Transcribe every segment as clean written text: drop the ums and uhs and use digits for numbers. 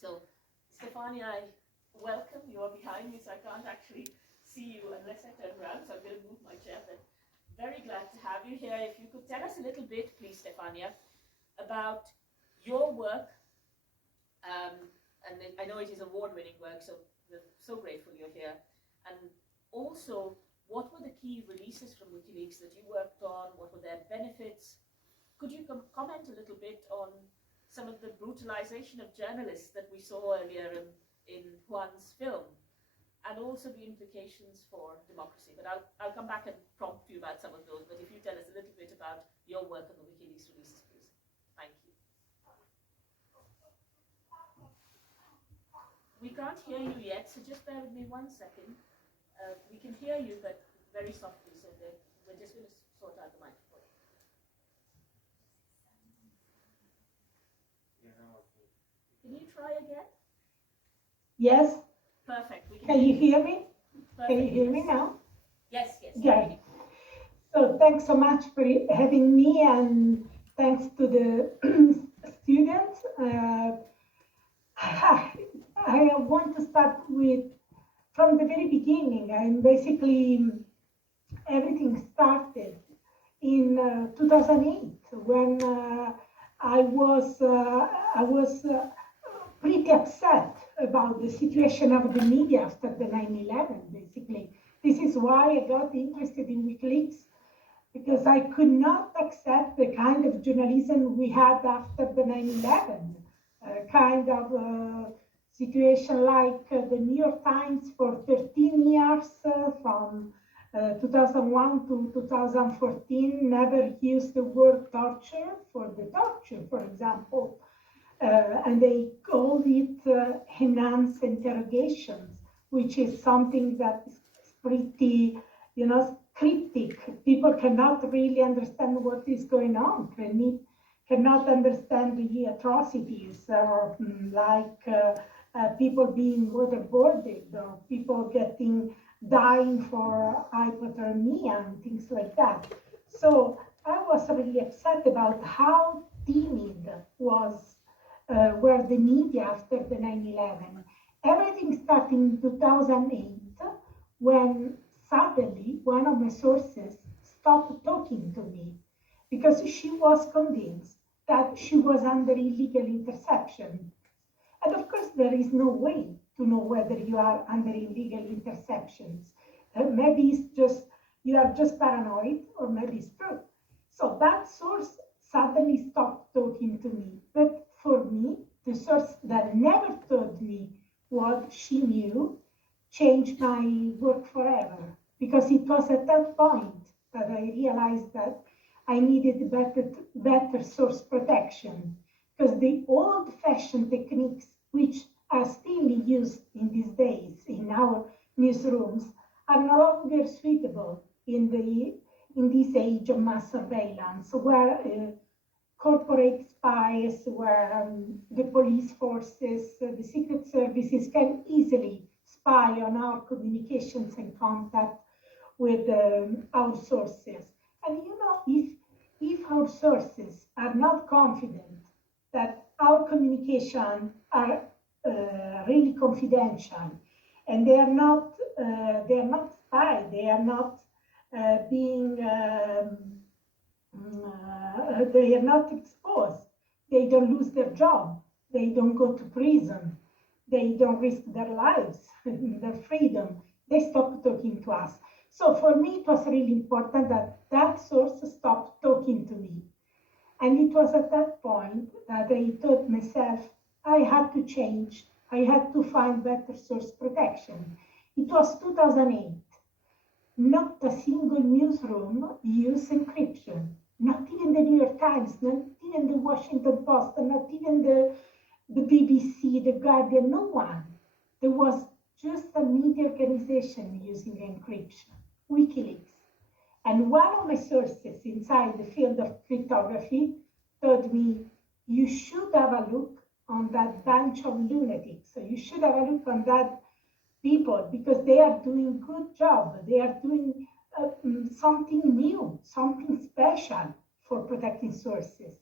So, Stefania, welcome. You are behind me, so I can't actually see you unless I turn around, so I'm going to move my chair. But very glad to have you here. If you could tell us a little bit, please, Stefania, about your work. And I know it is award-winning work, so we're so grateful you're here. And also, what were the key releases from WikiLeaks that you worked on? What were their benefits? Could you comment a little bit on some of the brutalization of journalists that we saw earlier in Juan's film, and also the implications for democracy? But I'll come back and prompt you about some of those. But if you tell us a little bit about your work on the WikiLeaks releases, please. Thank you. We can't hear you yet, so just bear with me 1 second. We can hear you, but very softly, so we're just going to sort out the microphone. Can you try again? Yes. Perfect. Can you hear me? Perfect. Can you hear me now? Yes, yes. Yeah. So thanks so much for having me, and thanks to the students. I want to start from the very beginning. And basically, everything started in 2008 when I was pretty upset about the situation of the media after the 9/11, basically. This is why I got interested in WikiLeaks, because I could not accept the kind of journalism we had after the 9/11, kind of situation like the New York Times for 13 years, from 2001 to 2014, never used the word torture for the torture, for example. And they called it enhanced interrogations, which is something that is pretty, cryptic. People cannot really understand what is going on, cannot understand the atrocities, or people being waterboarded, or people dying for hypothermia and things like that. So I was really upset about how timid were the media after the 9/11. Everything started in 2008 when suddenly one of my sources stopped talking to me because she was convinced that she was under illegal interception. And of course, there is no way to know whether you are under illegal interceptions. Maybe it's just, you are just paranoid, or maybe it's true. So that source suddenly stopped talking to me. But for me, the source that never told me what she knew changed my work forever. Because it was at that point that I realized that I needed better source protection. Because the old-fashioned techniques, which are still used in these days in our newsrooms, are no longer suitable in this age of mass surveillance, where corporate spies, where the police forces, the secret services can easily spy on our communications and contact with our sources. And if our sources are not confident that our communications are really confidential, and they are not spied, they are not they are not exposed, they don't lose their job, they don't go to prison, they don't risk their lives, their freedom, they stop talking to us. So for me, it was really important that that source stopped talking to me. And it was at that point that I thought myself, I had to change. I had to find better source protection. It was 2008. Not a single newsroom used encryption. Not even the New York Times, not even the Washington Post, not even the BBC, the Guardian, no one. There was just a media organization using encryption, WikiLeaks. And one of my sources inside the field of cryptography told me, you should have a look on that bunch of lunatics. So you should have a look on that people, because they are doing good job. They are doing something new, something special for protecting sources.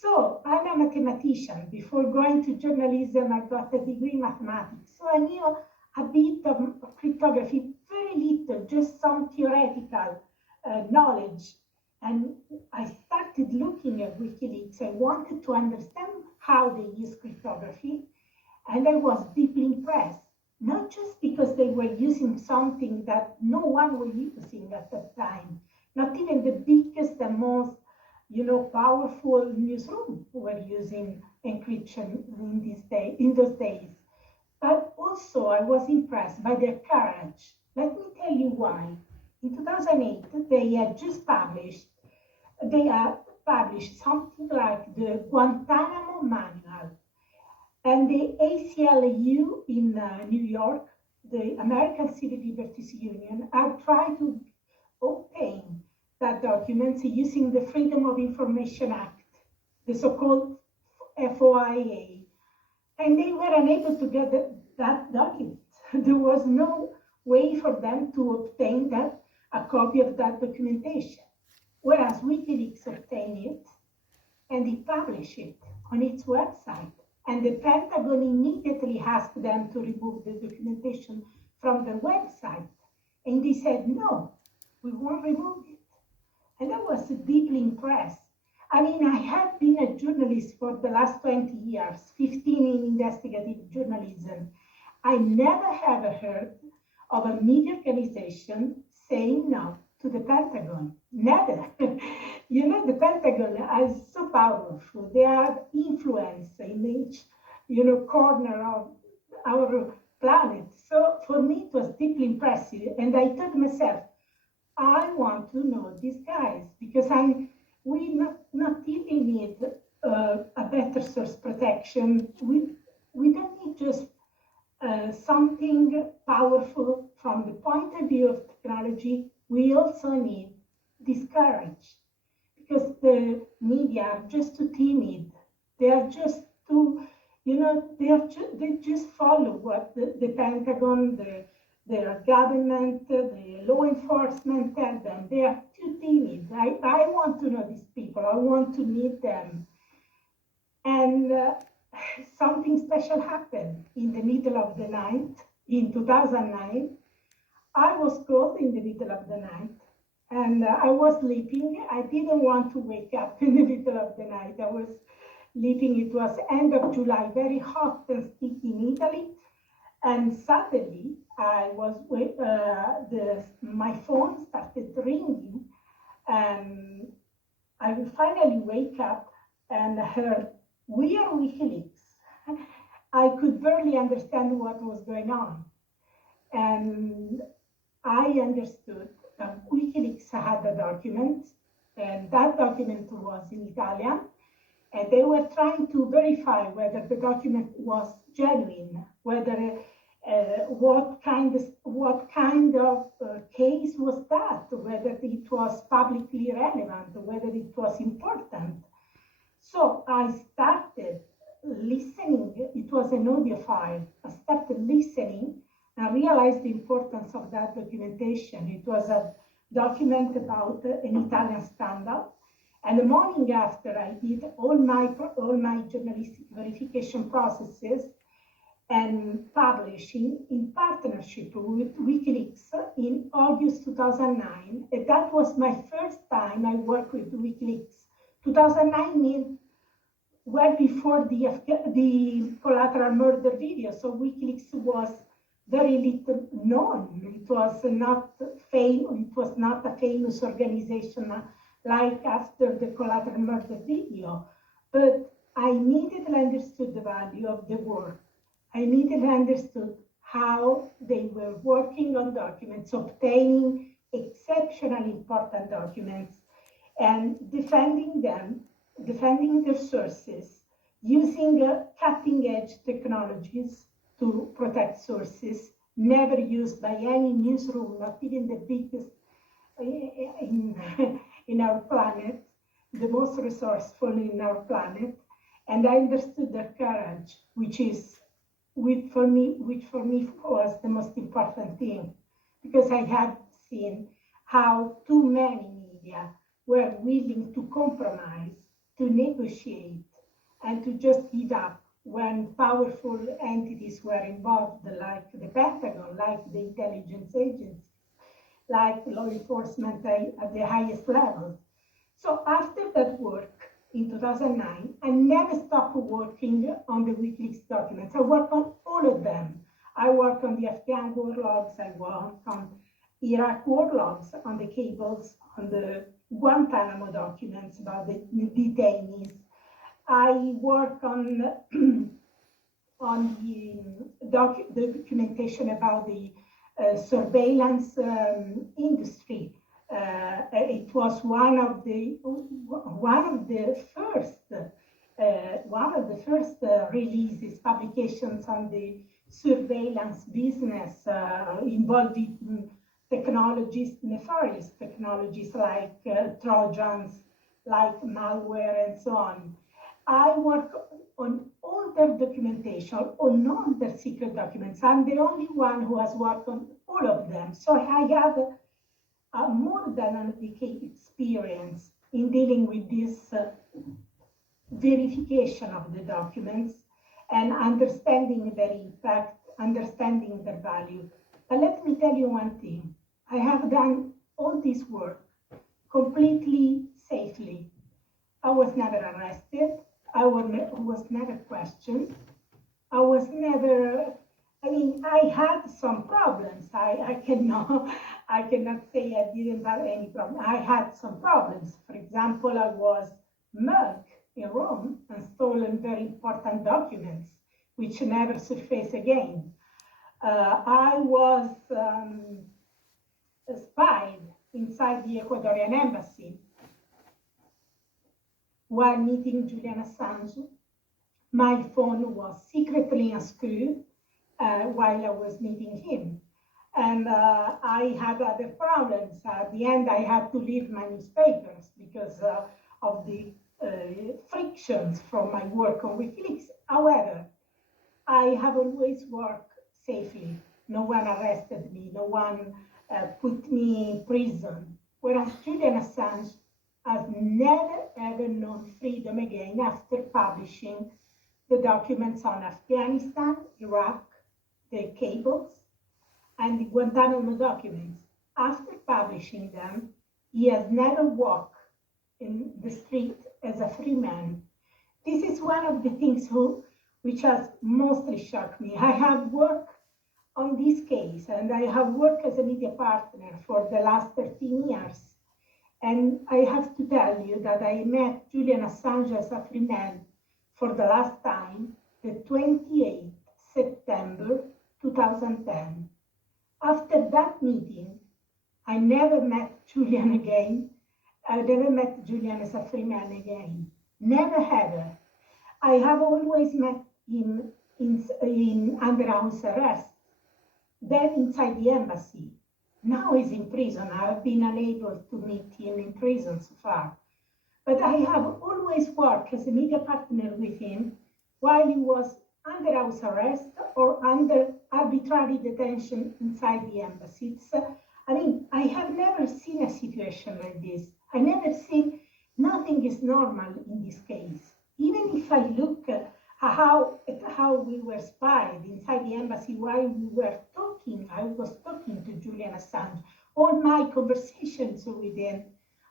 So I'm a mathematician. Before going to journalism, I got a degree in mathematics. So I knew a bit of cryptography, very little, just some theoretical knowledge. And I started looking at WikiLeaks. I wanted to understand how they use cryptography. And I was deeply impressed, not just because they were using something that no one was using at that time, not even the biggest and most powerful newsroom were using encryption in those days. But also I was impressed by their courage. Let me tell you why. In 2008, they had published something like the Guantanamo Manual. And the ACLU in New York, the American Civil Liberties Union, are trying to obtain that document using the Freedom of Information Act, the so-called FOIA. And they were unable to get that document. There was no way for them to obtain a copy of that documentation. Whereas WikiLeaks obtained it and it published it on its website. And the Pentagon immediately asked them to remove the documentation from their website. And they said, no, we won't remove it. And I was deeply impressed. I mean, I have been a journalist for the last 20 years, 15 in investigative journalism. I never have heard of a media organization saying no to the Pentagon. Never. The Pentagon is so powerful. They have influence in each, corner of our planet. So for me, it was deeply impressive. And I told myself, I want to know these guys because we not even need a better source protection. We don't need just something powerful from the point of view of technology. We also need this courage because the media are just too timid. They are just too, they just follow what the Pentagon, their government, the law enforcement tell them. They are too timid. I want to know these people. I want to meet them. And something special happened in the middle of the night in 2009. I was called in the middle of the night and I was sleeping. I didn't want to wake up in the middle of the night. I was sleeping. It was end of July, very hot and sticky in Italy. And suddenly, my phone started ringing, and I would finally wake up and heard, "We are WikiLeaks." I could barely understand what was going on, and I understood that WikiLeaks had a document, and that document was in Italian, and they were trying to verify whether the document was genuine, whether what kind of case was that, whether it was publicly relevant, whether it was important. So I started listening. It was an audio file. I started listening and realized the importance of that documentation. It was a document about an Italian scandal. And the morning after, I did all my journalistic verification processes and publishing in partnership with WikiLeaks in August 2009. And that was my first time I worked with WikiLeaks. 2009 means well before the collateral murder video, so WikiLeaks was very little known. It was not a famous organization like after the collateral murder video, but I immediately understood the value of the work. I immediately understood how they were working on documents, obtaining exceptionally important documents, and defending their sources, using cutting-edge technologies to protect sources, never used by any newsroom, not even the biggest in our planet, the most resourceful in our planet. And I understood their courage, which for me was the most important thing, because I had seen how too many media were willing to compromise to negotiate and to just give up when powerful entities were involved, like the Pentagon, like the intelligence agencies, like law enforcement at the highest levels. So after that work in 2009, I never stopped working on the WikiLeaks documents. I worked on all of them. I worked on the Afghan war logs, I worked on Iraq war logs, on the cables, on the Guantanamo documents about the detainees. I work on the documentation about the surveillance industry. It was one of the first releases, publications on the surveillance business involving technologies, nefarious technologies like Trojans, like malware, and so on. I work on all their documentation, on all their secret documents. I'm the only one who has worked on all of them. So I have more than a decade experience in dealing with this verification of the documents and understanding their impact, understanding their value. But let me tell you one thing. I have done all this work completely safely. I was never arrested. I was never questioned. I was never, I had some problems. I cannot say I didn't have any problem. I had some problems. For example, I was mugged in Rome and stolen very important documents, which never surfaced again. I was spied inside the Ecuadorian embassy while meeting Julian Assange. My phone was secretly unscrewed while I was meeting him. And I had other problems. At the end, I had to leave my newspapers because of the frictions from my work on WikiLeaks. However, I have always worked safely. No one arrested me. No one put me in prison. Whereas Julian Assange has never ever known freedom again after publishing the documents on Afghanistan, Iraq, the cables, and the Guantanamo documents. After publishing them, he has never walked in the street as a free man. This is one of the things which has mostly shocked me. I have worked on this case, and I have worked as a media partner for the last 13 years. And I have to tell you that I met Julian Assange as a free man for the last time, the 28th September 2010. After that meeting, I never met Julian again. I never met Julian as a free man again. Never ever. I have always met him under house arrest, then inside the embassy. Now he's in prison. I have been unable to meet him in prison so far. But I have always worked as a media partner with him while he was under house arrest or under arbitrary detention inside the embassy. I have never seen a situation like this. I never seen, nothing is normal in this case. Even if I look at how we were spied inside the embassy while we were talking, I was talking to Julian Assange. All my conversations with him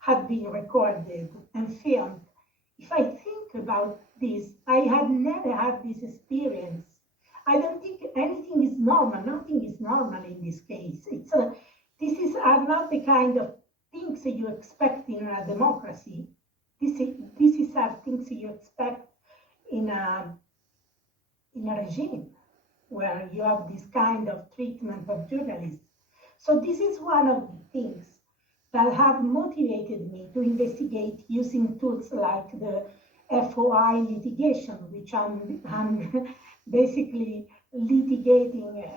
had been recorded and filmed. If I think about this, I had never had this experience. I don't think anything is normal. Nothing is normal in this case. These are not the kind of things that you expect in a democracy. These are things you expect in a regime where you have this kind of treatment of journalists. So this is one of the things that have motivated me to investigate using tools like the FOI litigation, which I'm basically litigating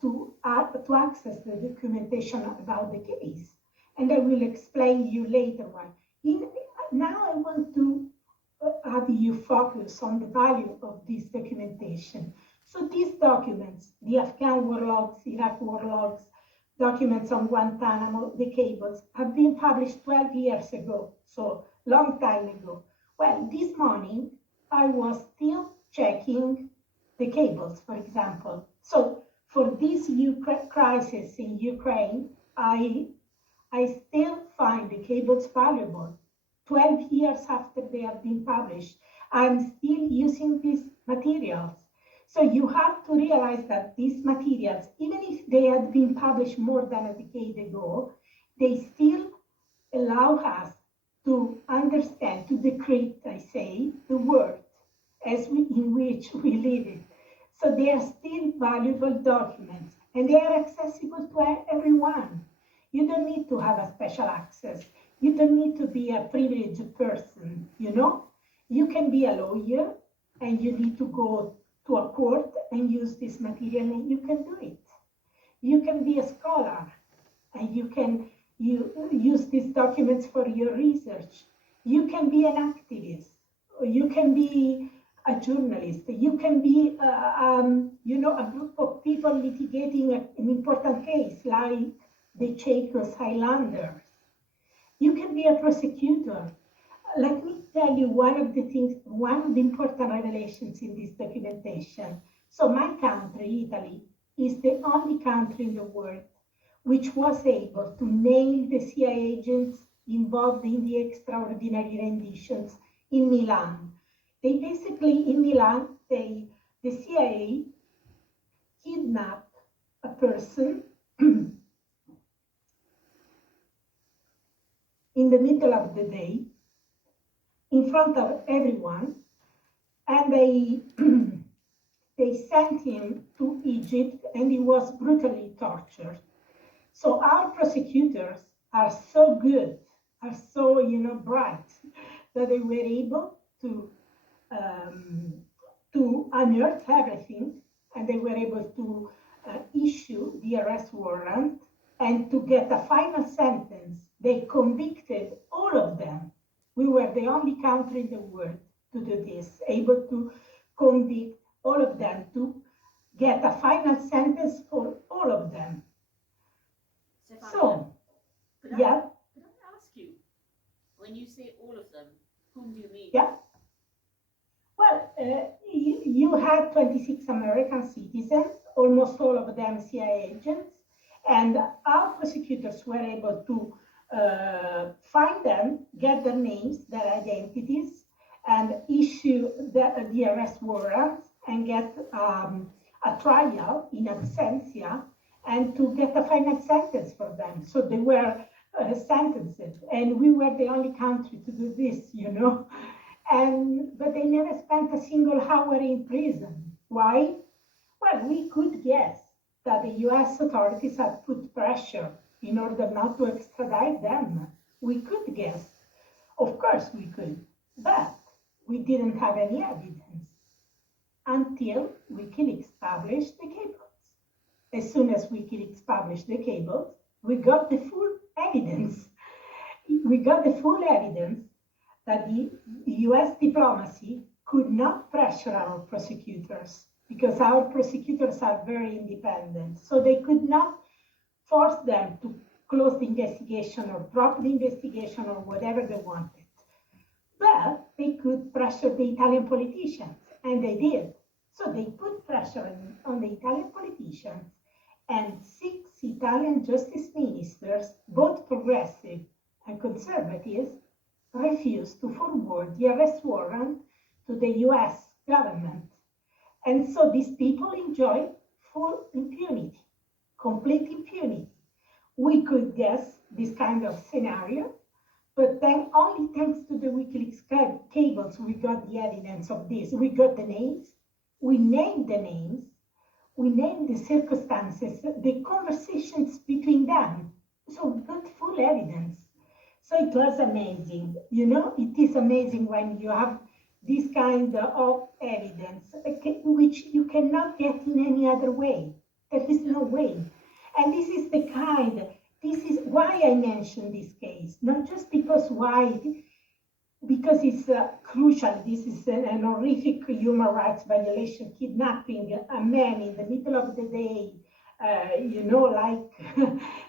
to access the documentation about the case. And I will explain you later why. Now I want to have you focus on the value of this documentation. So these documents, the Afghan war logs, Iraq war logs, documents on Guantanamo, the cables, have been published 12 years ago, so long time ago. Well, this morning I was still checking the cables, for example. So for this crisis in Ukraine, I still find the cables valuable. 12 years after they have been published, I'm still using these materials. So you have to realize that these materials, even if they had been published more than a decade ago, they still allow us to understand, to decrypt, I say, the world in which we live in. So they are still valuable documents, and they are accessible to everyone. You don't need to have a special access. You don't need to be a privileged person, you know? You can be a lawyer, and you need to go to a court and use this material, and you can do it. You can be a scholar, and you can use these documents for your research. You can be an activist, or you can be a journalist. You can be, a group of people litigating an important case, like the Caicos Highlanders. You can be a prosecutor. Let me tell you one of the important revelations in this documentation. So my country, Italy, is the only country in the world which was able to nail the CIA agents involved in the extraordinary renditions in Milan. They basically, in Milan, the CIA kidnapped a person in the middle of the day, in front of everyone, and they sent him to Egypt, and he was brutally tortured. So our prosecutors are so good, are so bright, that they were able to unearth everything, and they were able to issue the arrest warrant and to get a final sentence. They convicted all of them. We were the only country in the world to do this, able to convict all of them, to get a final sentence for all of them. Stefania, so, could I ask you, when you say all of them, whom do you mean? Yeah. Well, you had 26 American citizens, almost all of them CIA agents, and our prosecutors were able to find them, get their names, their identities, and issue the arrest warrants and get a trial in absentia and to get a final sentence for them. So they were sentenced, and we were the only country to do this, but they never spent a single hour in prison. Why? Well, we could guess that the US authorities had put pressure in order not to extradite them. We could guess. Of course we could, but we didn't have any evidence until WikiLeaks published the cables. As soon as WikiLeaks published the cables, we got the full evidence. We got the full evidence that the US diplomacy could not pressure our prosecutors, because our prosecutors are very independent. So they could not force them to close the investigation or drop the investigation or whatever they wanted. But they could pressure the Italian politicians, and they did. So they put pressure on the Italian politicians, and 6 Italian justice ministers, both progressive and conservative, refused to forward the arrest warrant to the US government. And so these people enjoy full impunity, complete impunity. We could guess this kind of scenario, but then only thanks to the WikiLeaks cables, we got the evidence of this. We got the names, we named the names, we named the circumstances, the conversations between them. So we got full evidence. So it was amazing. It is amazing when you have this kind of evidence, which you cannot get in any other way. There is no way. And this is why I mentioned this case, not just because it's crucial. This is an horrific human rights violation, kidnapping a man in the middle of the day,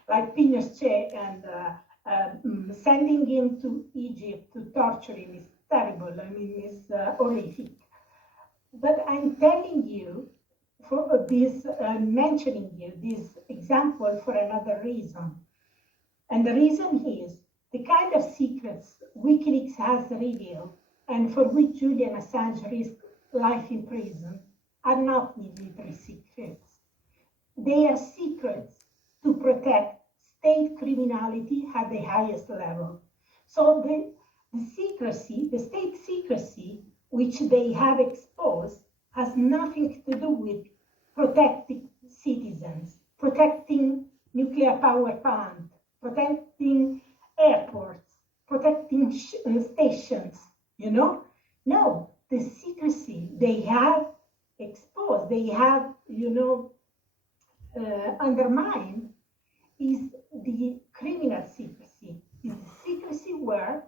like Pinochet, and sending him to Egypt to torture him is terrible. I mean, it's horrific. But I'm telling you, for this, mentioning you this example for another reason. And the reason is the kind of secrets WikiLeaks has revealed and for which Julian Assange risked life in prison are not military secrets. They are secrets to protect state criminality at the highest level. So the secrecy, the state secrecy, which they have exposed, has nothing to do with protecting citizens, protecting nuclear power plants, protecting airports, protecting stations, you know? No, the secrecy they have exposed, they have, undermined is the criminal secrecy, is the secrecy where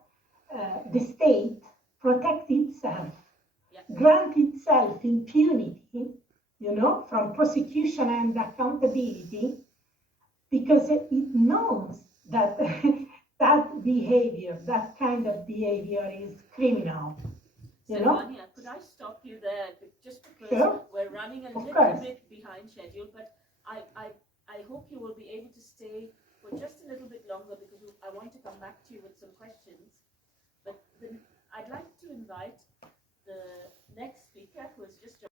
the state protects itself, grant itself impunity, from prosecution and accountability, because it knows that that behavior, that kind of behavior is criminal. Stefania, could I stop you there? Just because Sure. We're running a little bit behind schedule, but I hope you will be able to stay for just a little bit longer because I want to come back to you with some questions. But I'd like to invite the next speaker who has just joined.